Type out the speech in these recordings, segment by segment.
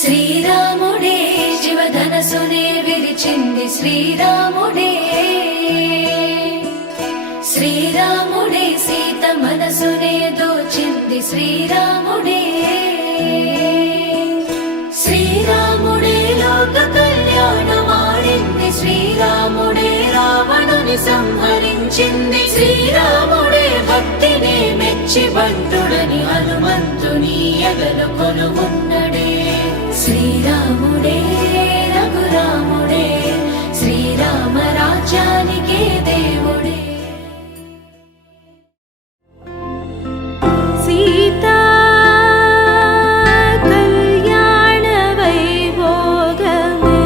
శ్రీరాముడే జీవధనసునే విరిచింది శ్రీరాముడే, శ్రీరాముడే సీత మనసునే దోచింది శ్రీరాముడే, శ్రీరాముడే లోక కళ్యాణమాడింది శ్రీరాముడే, రావణుని సంహరించింది శ్రీరాముడే, భక్తినే మెచ్చి బంటుడని హనుమంతుని ఎగలు కొలువున్నడే, శ్రీరాముడే రఘురాముడే శ్రీరామ రాజ్యానికే దేవుడే. సీతా కళ్యాణ వైభోగమే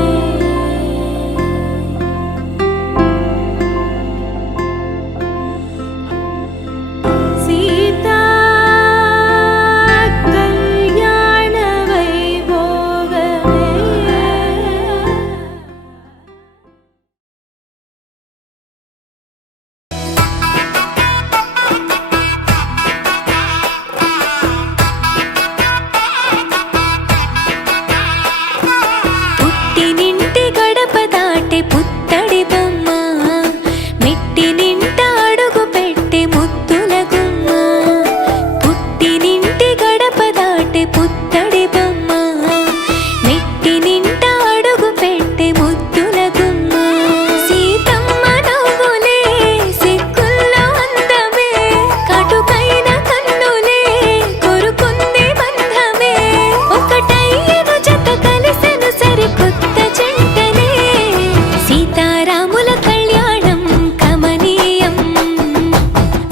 సీతా కళ్యాణ వైభోగమే. పుట్టినింటి గడప దాటే పుత్తడి బొమ్మ, మెట్టినింట అడుగు పెట్టే ముద్దుల గుమ్మ. పుట్టినింటి గడప దాటే పుత్తడి బొమ్మ, మెట్టినింట అడుగు పెట్టే ముద్దుల గుమ్మ. సీతమ్మ నవ్వులే సిగ్గుల్లో అందమే, కాటుకైన కన్నులే కొరుకుంది బంధమే. ఒకటయ్యను జత కలిసెను సరికొత్త జంటనే, సీతారాముల కళ్యాణం కమనీయం,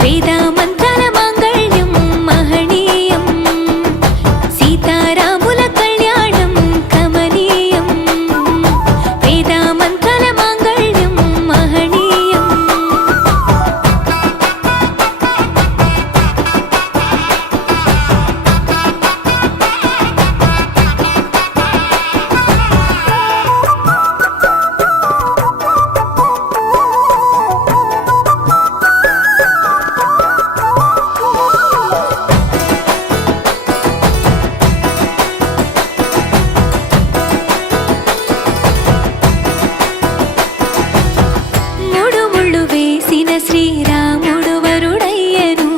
వేదమంత్రాల మాంగళ్యం మహనీయం. సీతారాముల కళ్యాణం కమనీయం, వేదమంత్రాల మాంగళ్యం మహనీయం. మూడు ముళ్ళు వేసిన శ్రీరాముడు వరుడయ్యను,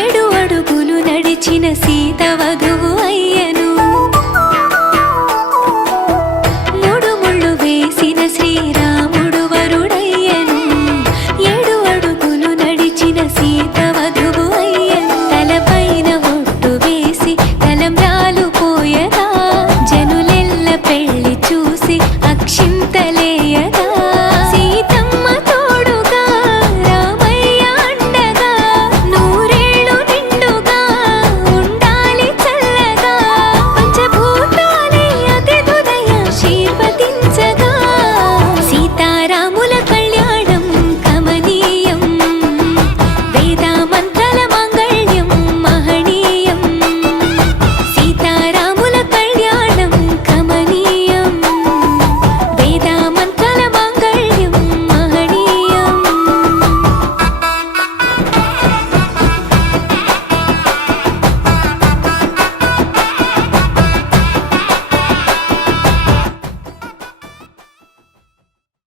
7 అడుగులు నడిచిన సీత వధువు అయ్యను.